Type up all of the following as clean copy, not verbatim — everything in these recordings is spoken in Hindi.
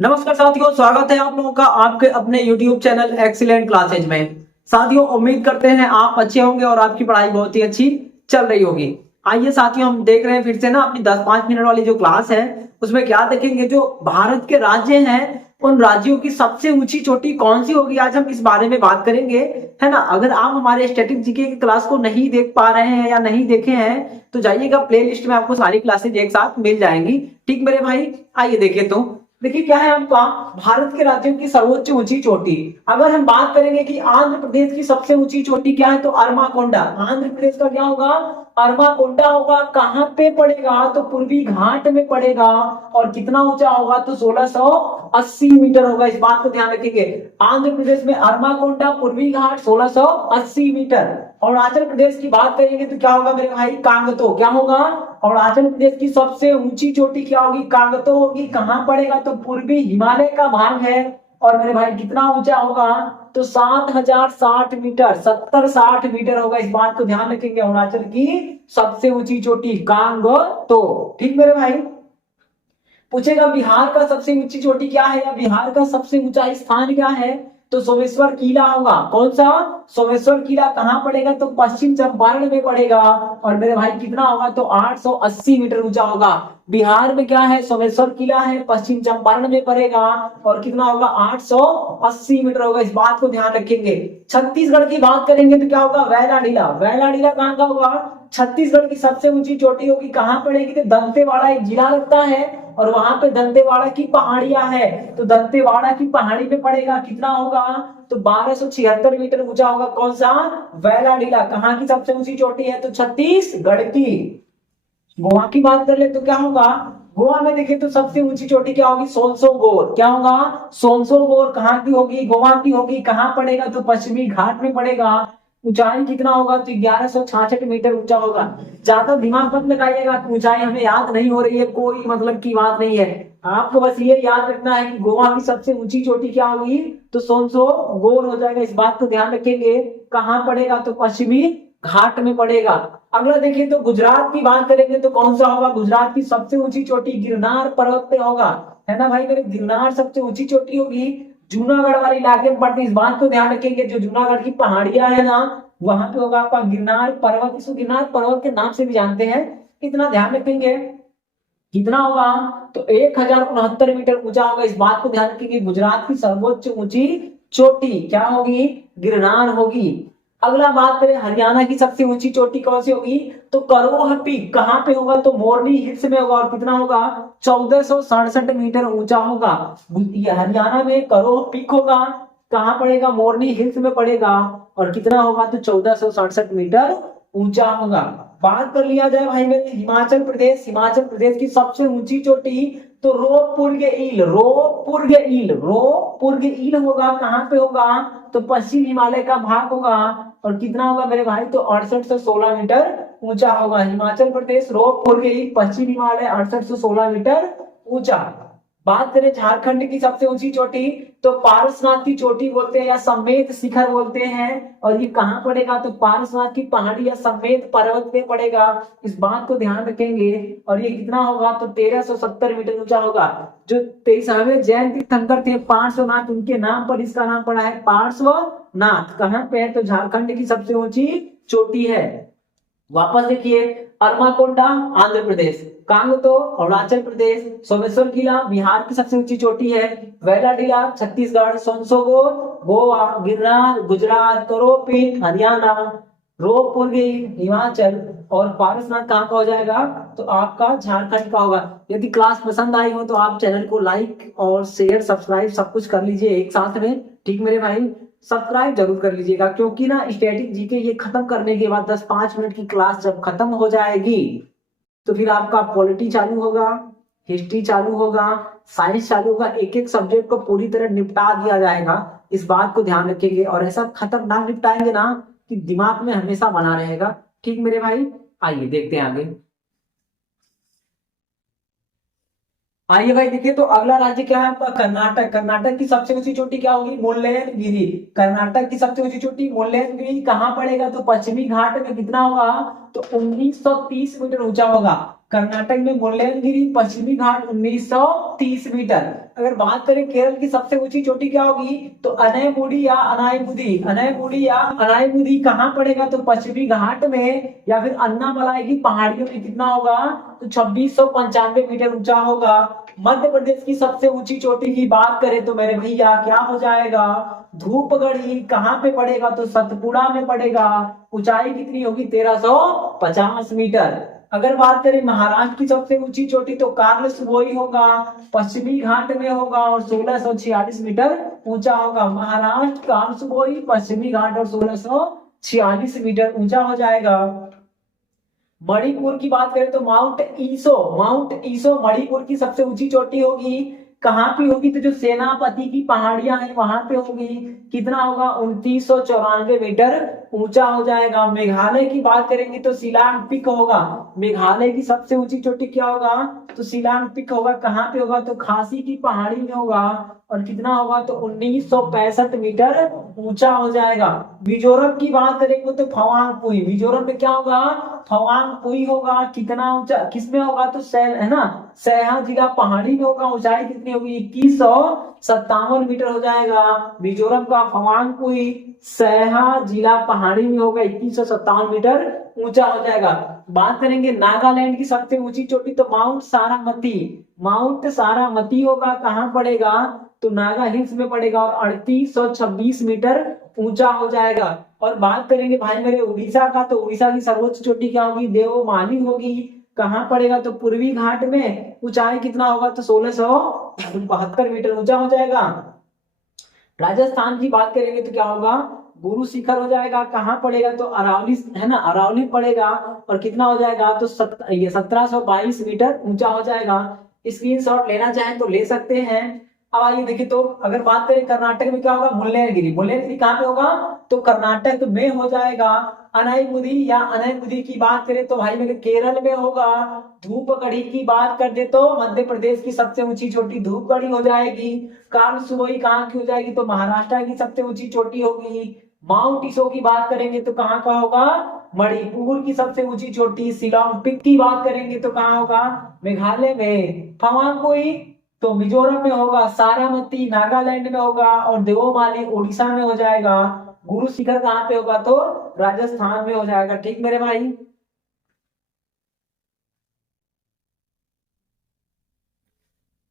नमस्कार साथियों, स्वागत है आप लोगों का आपके अपने YouTube चैनल एक्सीलेंट क्लासेज में। साथियों, उम्मीद करते हैं आप अच्छे होंगे और आपकी पढ़ाई बहुत ही अच्छी चल रही होगी। आइए साथियों, हम देख रहे हैं फिर से ना अपनी 10-5 मिनट वाली जो क्लास है उसमें क्या देखेंगे, जो भारत के राज्य हैं उन राज्यों की सबसे ऊंची चोटी कौन सी होगी, आज हम इस बारे में बात करेंगे, है ना। अगर आप हमारे स्टैटिक जीके की क्लास को नहीं देख पा रहे हैं या नहीं देखे हैं तो जाइएगा प्ले लिस्ट में, आपको सारी क्लासेज एक साथ मिल जाएंगी। ठीक मेरे भाई, आइए देखिए। तो देखिए क्या है आपका भारत के राज्यों की सर्वोच्च ऊंची चोटी। अगर हम बात करेंगे कि आंध्र प्रदेश की सबसे ऊंची चोटी क्या है तो अरमाकोंडा। आंध्र प्रदेश का क्या होगा, अरमाकोंडा होगा। कहां पे पड़ेगा तो पूर्वी घाट में पड़ेगा। और कितना ऊंचा होगा तो 1680 मीटर होगा। इस बात को ध्यान रखेंगे, आंध्र प्रदेश में अरमाकोंडा पूर्वी घाट 1680 मीटर। अरुणाचल प्रदेश की बात करेंगे तो क्या होगा मेरे भाई, कांगतो। क्या होगा, अरुणाचल प्रदेश की सबसे ऊंची चोटी क्या होगी, कांगतो होगी। कहां पड़ेगा तो पूर्वी हिमालय का भाग है। और मेरे भाई कितना ऊंचा होगा तो 7060 मीटर, 70-60 मीटर होगा। इस बात को ध्यान रखेंगे, अरुणाचल की सबसे ऊंची चोटी कांगतो। ठीक मेरे भाई, पूछेगा बिहार का सबसे ऊंची चोटी क्या है या बिहार का सबसे ऊंचा स्थान क्या है तो सोमेश्वर किला होगा। कौन सा, सोमेश्वर किला। कहां पड़ेगा तो पश्चिम चंपारण में पड़ेगा। और मेरे भाई कितना होगा तो 880 मीटर ऊंचा होगा। बिहार में क्या है, सोमेश्वर किला है, पश्चिम चंपारण में पड़ेगा। और कितना होगा 880 मीटर होगा। इस बात को ध्यान रखेंगे। छत्तीसगढ़ की बात करेंगे तो क्या होगा, वैलाडीला। वैलाडीला कहां का होगा, छत्तीसगढ़ की सबसे ऊंची चोटी होगी। कहां पड़ेगी तो दंतेवाड़ा एक जिला लगता है और वहां पे दंतेवाड़ा की पहाड़ियां है तो दंतेवाड़ा की पहाड़ी पे पड़ेगा। कितना होगा तो 1276 मीटर ऊंचा होगा। कौन सा, वैलाडीला। कहां की सबसे ऊंची चोटी है तो छत्तीसगढ़ की। गोवा की बात कर ले तो क्या होगा, गोवा में देखें तो सबसे ऊंची चोटी क्या होगी, सोनसोगोर। क्या होगा, सोनसोगोर। कहां की होगी, गोवा की होगी। कहां पड़ेगा तो पश्चिमी घाट में पड़ेगा। ऊंचाई कितना होगा तो 1166 मीटर ऊंचा होगा। ज्यादा दिमाग मत लगाइएगा कि ऊंचाई हमें याद नहीं हो रही है, कोई मतलब की बात नहीं है। आपको बस ये याद रखना है कि गोवा की सबसे ऊंची चोटी क्या होगी तो सोनसोगोर हो जाएगा। इस बात को ध्यान रखेंगे। कहां पड़ेगा तो पश्चिमी घाट में पड़ेगा। अगला देखिए तो गुजरात की बात करेंगे तो कौन सा होगा, गुजरात की सबसे ऊंची चोटी गिरनार पर्वत पे होगा, है ना भाई मेरे। गिरनार सबसे ऊंची चोटी होगी, जूनागढ़ वाले इलाके में पड़ती है। इस बात को ध्यान रखेंगे, जो जूनागढ़ की पहाड़ियां है ना वहां पे होगा आपका गिरनार पर्वत। इसको गिरनार पर्वत के नाम से भी जानते हैं। इतना ध्यान रखेंगे। कितना होगा तो 1069 मीटर ऊंचा होगा। इस बात को ध्यान रखेंगे, गुजरात की सर्वोच्च ऊंची चोटी क्या होगी, गिरनार होगी। अगला बात करें हरियाणा की सबसे ऊंची चोटी कौन सी होगी तो करोह पीक। कहां पे होगा तो मोरनी हिल्स में होगा। और कितना होगा 1467 मीटर ऊंचा होगा। ये हरियाणा में करोह पीक होगा। कहां पड़ेगा, मोरनी हिल्स में पड़ेगा। और कितना होगा तो 1467 मीटर ऊंचा होगा। बात कर लिया जाए भाई मेरे हिमाचल प्रदेश। हिमाचल प्रदेश की सबसे ऊंची चोटी तो रोहपुर ईल, रोहपुर ईल, रोहपुर ईल होगा। कहां पे होगा तो पश्चिम हिमालय का भाग होगा। और कितना होगा मेरे भाई तो 68 से 16 मीटर ऊंचा होगा। हिमाचल प्रदेश रोहपुर ईल, पश्चिम हिमालय 68 से 16 मीटर ऊंचा। बात करें झारखंड की सबसे ऊंची चोटी तो पारसनाथ की चोटी बोलते हैं या समेत शिखर बोलते हैं। और ये कहां पड़ेगा तो पारसनाथ की पहाड़ी या समेत पर्वत पे पड़ेगा। इस बात को ध्यान रखेंगे। और ये कितना होगा तो 1370 मीटर ऊंचा होगा। जो 23वें जैन तीर्थंकर थे पार्श्वनाथ, उनके नाम पर इसका नाम पड़ा है पार्श्वनाथ। कहां पे है तो झारखंड की सबसे ऊंची चोटी है। वापस देखिए, अरमाकोंडा आंध्र प्रदेश, कांगतो अरुणाचल प्रदेश, सोमेश्वर किला बिहार की सबसे ऊंची चोटी है, वैलाडीला छत्तीसगढ़, सोनसोगोर गोवा, गिरनार गुजरात, करोपीठ हरियाणा, रोहपुर हिमाचल और पारसनाथ कहाँ का हो जाएगा तो आपका झारखंड का होगा। यदि क्लास पसंद आई हो तो आप चैनल को लाइक और शेयर सब्सक्राइब सब कुछ कर लीजिए एक साथ में। ठीक मेरे भाई, सब्सक्राइब जरूर कर लीजिएगा, क्योंकि ना स्टैटिक जीके ये खत्म करने के बाद 10-5 मिनट की क्लास जब खत्म हो जाएगी तो फिर आपका पॉलिटी चालू होगा, हिस्ट्री चालू होगा, साइंस चालू होगा। एक एक सब्जेक्ट को पूरी तरह निपटा दिया जाएगा। इस बात को ध्यान रखेंगे और ऐसा खतरनाक निपटाएंगे ना कि दिमाग में हमेशा बना रहेगा। ठीक मेरे भाई, आइए देखते हैं आगे। आइए भाई देखिए तो अगला राज्य क्या है आपका कर्नाटक। कर्नाटक की सबसे ऊंची चोटी क्या होगी, मुल्लेनगिरी। कर्नाटक की सबसे ऊंची चोटी मुल्लेनगिरी कहां पड़ेगा तो पश्चिमी घाट में। कितना होगा तो 1930 मीटर ऊंचा होगा। कर्नाटक में मुल्लयनगिरी पश्चिमी घाट 1930 मीटर। अगर बात करें केरल की सबसे ऊंची चोटी क्या होगी, तो अनैमुडी या अनायमुदी, अनैमुडी या अनायमुदी कहाँ पड़ेगा, तो पश्चिमी घाट में या फिर अन्नामलाई की पहाड़ियों में कितना होगा, तो 2695 मीटर ऊंचा होगा। मध्य प्रदेश की सबसे ऊंची चोटी की बात करें तो मेरे भैया क्या हो जाएगा, धूपगढ़ी कहाँ पे पड़ेगा, तो सतपुड़ा में पड़ेगा। ऊंचाई कितनी होगी, 1350 मीटर। अगर बात करें महाराष्ट्र की सबसे ऊंची चोटी तो कार्लसुबोई होगा, पश्चिमी घाट में होगा और 1646 मीटर ऊंचा होगा। महाराष्ट्र कार्लसुबोई पश्चिमी घाट और 1646 मीटर ऊंचा हो जाएगा। मणिपुर की बात करें तो माउंट ईसो मणिपुर की सबसे ऊंची चोटी होगी। कहाँ पे होगी, तो जो सेनापति की पहाड़ियां हैं वहां पे होगी। कितना होगा, 2994 मीटर ऊंचा हो जाएगा। मेघालय की बात करेंगे तो शिलांग पिक होगा। मेघालय की सबसे ऊंची चोटी क्या होगा, तो शिलांग पिक होगा। कहाँ पे होगा, तो खासी की पहाड़ी में होगा और कितना होगा, तो 1965 मीटर ऊंचा हो जाएगा। मिजोरम की बात करेंगे तो फवांगपुई, मिजोरम में क्या होगा, फवांगपुई होगा। कितना ऊंचा किसमें होगा, तो है ना, सैहा जिला पहाड़ी में होगा। ऊंचाई कितनी होगी, 2157 मीटर हो जाएगा। मिजोरम का फवांगपुई सैहा जिला पहाड़ी में होगा, 2157 मीटर ऊंचा हो जाएगा। बात करेंगे नागालैंड की सबसे ऊंची चोटी तो माउंट सारामती होगा। कहाँ पड़ेगा, तो नागा हिल्स में पड़ेगा और 3826 मीटर ऊंचा हो जाएगा। और बात करेंगे भाई मेरे उड़ीसा का, तो उड़ीसा की सर्वोच्च चोटी क्या होगी, देवमाली होगी। कहाँ पड़ेगा, तो पूर्वी घाट में। ऊंचाई कितना होगा, तो 1672 मीटर ऊंचा हो जाएगा। राजस्थान की बात करेंगे तो क्या होगा, गुरु शिखर हो जाएगा। कहाँ पड़ेगा, तो अरावली है ना, अरावली पड़ेगा और कितना हो जाएगा, तो ये 1722 मीटर ऊंचा हो जाएगा। स्क्रीनशॉट लेना चाहें तो ले सकते हैं। अब आइए देखिए, तो अगर बात करें कर्नाटक में क्या होगा, मुल्लयनगिरी कहाँ पे होगा, तो कर्नाटक में हो जाएगा। अनाईमुदी या अनैमुदी की बात करें तो भाई मेरे केरल में होगा। धूपगढ़ी की बात कर दे तो मध्य प्रदेश की सबसे ऊंची चोटी धूपगढ़ी हो जाएगी। कार्लसुबोई कहाँ की हो जाएगी, तो महाराष्ट्र की सबसे ऊंची चोटी होगी। माउंट ईसो की बात करेंगे तो कहाँ का होगा, मणिपुर की सबसे ऊंची चोटी। शिलोंग पिक की बात करेंगे तो कहाँ होगा, मेघालय में। फवांगपुई तो मिजोरम में होगा। सारामती नागालैंड में होगा और देवोमाली उड़ीसा में हो जाएगा। गुरु शिखर कहाँ पे होगा, तो राजस्थान में हो जाएगा। ठीक मेरे भाई।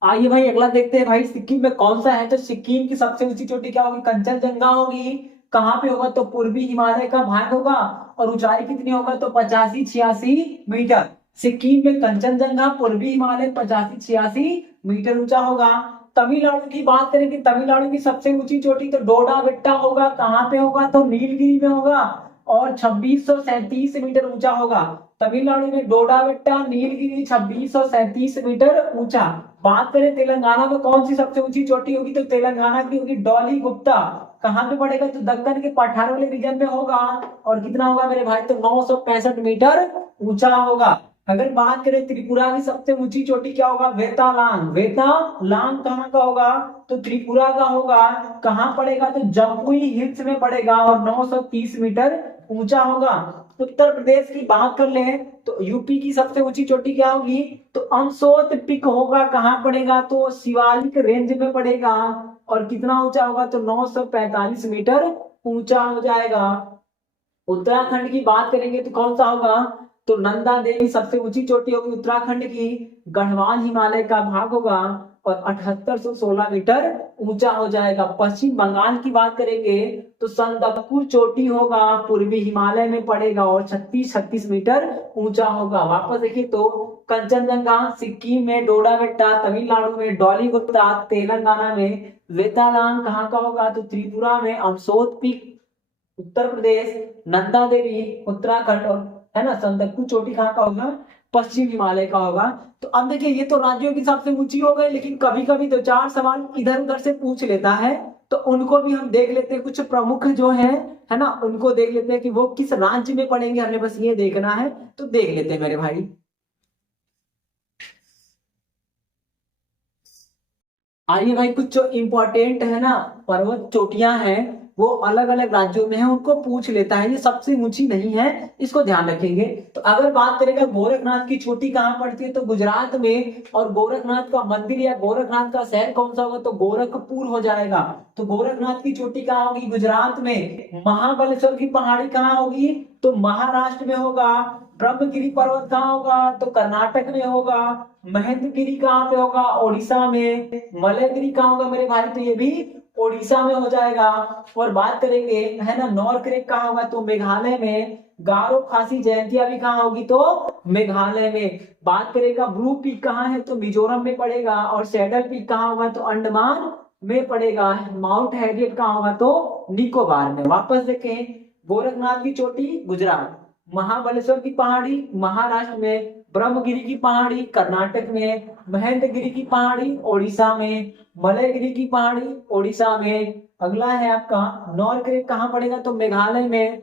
आइए भाई अगला देखते हैं भाई, सिक्किम में कौन सा है, तो सिक्किम की सबसे ऊंची चोटी क्या होगी, कंचनजंगा होगी। कहाँ पे होगा, तो पूर्वी हिमालय का भाग होगा और ऊंचाई कितनी होगा, तो 85-86 मीटर। सिक्किम में कंचनजंगा पूर्वी हिमालय 85-86 मीटर ऊंचा होगा। तमिलनाडु की बात करें कि तमिलनाडु की सबसे ऊंची चोटी तो डोडा बेट्टा होगा। कहाँ पे होगा, तो नीलगिरी में होगा और 2637 मीटर ऊंचा होगा। तमिलनाडु में डोडा बेट्टा नीलगिरी 2637 मीटर ऊंचा। बात करें तेलंगाना में कौन सी सबसे ऊंची चोटी होगी, तो तेलंगाना की होगी डॉली गुप्ता। कहाँ पे पड़ेगा, तो दक्कन के पठार वाले रीजन में होगा और कितना होगा मेरे भाई, तो 965 मीटर ऊंचा होगा। अगर बात करें त्रिपुरा की सबसे ऊंची चोटी क्या होगा, वेतालांग कहाँ का होगा, तो त्रिपुरा का होगा। कहाँ पड़ेगा, तो जम्पुई हिल्स में पड़ेगा और 930 मीटर ऊंचा होगा। उत्तर प्रदेश की बात कर ले तो यूपी की सबसे ऊंची चोटी क्या होगी, तो अमसोत पिक होगा। कहाँ पड़ेगा, तो शिवालिक रेंज में पड़ेगा और कितना ऊंचा होगा, तो 945 मीटर ऊंचा हो जाएगा। उत्तराखंड की बात करेंगे तो कौन सा होगा, तो नंदा देवी सबसे ऊंची चोटी होगी उत्तराखंड की। गढ़वाल हिमालय का भाग होगा और 7816 मीटर ऊंचा हो जाएगा। पश्चिम बंगाल की बात करेंगे तो संदकपू चोटी होगा, पूर्वी हिमालय में पड़ेगा और 36 मीटर ऊंचा होगा। वापस देखिए तो कंचनजंगा सिक्किम में, डोडा बेट्टा तमिलनाडु में, डॉली गुप्ता तेलंगाना में, वेतालांग कहाँ का होगा, तो त्रिपुरा में, अमसोत पीक उत्तर प्रदेश, नंदा देवी उत्तराखंड और है ना संदकपू चोटी कहाँ का होगा, पश्चिम हिमालय का होगा। तो अब देखिए ये तो राज्यों की सबसे ऊंची हो गई, लेकिन कभी कभी दो चार सवाल इधर उधर से पूछ लेता है, तो उनको भी हम देख लेते हैं। कुछ प्रमुख जो है ना, उनको देख लेते हैं कि वो किस राज्य में पड़ेंगे, हमें बस ये देखना है, तो देख लेते हैं मेरे भाई। आइए भाई कुछ जो इम्पोर्टेंट है ना पर्वत चोटियां हैं वो अलग अलग राज्यों में है उनको पूछ लेता है, ये सबसे ऊंची नहीं है, इसको ध्यान रखेंगे। तो अगर बात करेगा गोरखनाथ की चोटी कहाँ पड़ती है तो गुजरात में, और गोरखनाथ का मंदिर या गोरखनाथ का शहर कौन सा होगा तो गोरखपुर हो जाएगा। तो गोरखनाथ की चोटी कहाँ होगी गुजरात में। महाबलेश्वर की पहाड़ी कहाँ होगी तो महाराष्ट्र में होगा। ब्रह्मगिरी पर्वत कहाँ होगा तो कर्नाटक में होगा। महेंद्रगिरी कहाँ पे होगा ओडिशा में। मलयगिरी कहाँ होगा मेरे भाई तो ये भी ओडिशा में हो जाएगा। और बात करेंगे है ना नॉर्थ कहाँ होगा तो मेघालय में। गारो खासी जयंतिया भी कहाँ होगी तो मेघालय में। बात करेगा ब्लू पीक कहाँ है तो मिजोरम में पड़ेगा। और सैडल पीक कहाँ होगा तो अंडमान में पड़ेगा। माउंट हैरियट कहाँ होगा तो निकोबार में। वापस देखें, गोरखनाथ की चोटी गुजरात, महाबलेश्वर की पहाड़ी महाराष्ट्र में, ब्रह्मगिरी की पहाड़ी कर्नाटक में, महेंद्रगिरी की पहाड़ी ओडिशा में, मलयगिरी की पहाड़ी ओडिशा में। अगला है आपका नॉर्थ कहाँ पड़ेगा तो मेघालय में।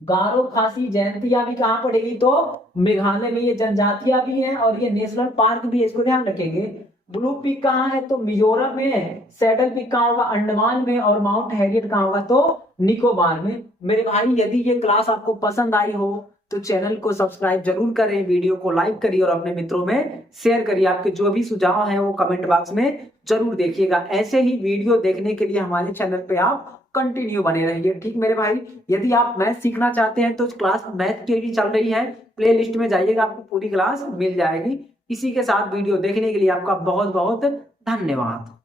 गारो खासी जयंतिया भी कहाँ पड़ेगी तो मेघालय में। ये जनजातियां भी हैं और ये नेशनल पार्क भी है, इसको ध्यान रखेंगे। ब्लू पीक कहाँ है तो मिजोरम में। सैडल पीक कहाँ होगा अंडमान में। और माउंट हैरियट कहाँ होगा तो निकोबार में। मेरे भाई यदि ये क्लास आपको पसंद आई हो तो चैनल को सब्सक्राइब जरूर करें, वीडियो को लाइक करिए और अपने मित्रों में शेयर करिए। आपके जो भी सुझाव हैं वो कमेंट बॉक्स में जरूर देखिएगा। ऐसे ही वीडियो देखने के लिए हमारे चैनल पे आप कंटिन्यू बने रहिए, ठीक मेरे भाई। यदि आप मैथ सीखना चाहते हैं तो क्लास मैथ की भी चल रही है, प्ले लिस्ट में जाइएगा आपको पूरी क्लास मिल जाएगी। इसी के साथ वीडियो देखने के लिए आपका बहुत बहुत धन्यवाद।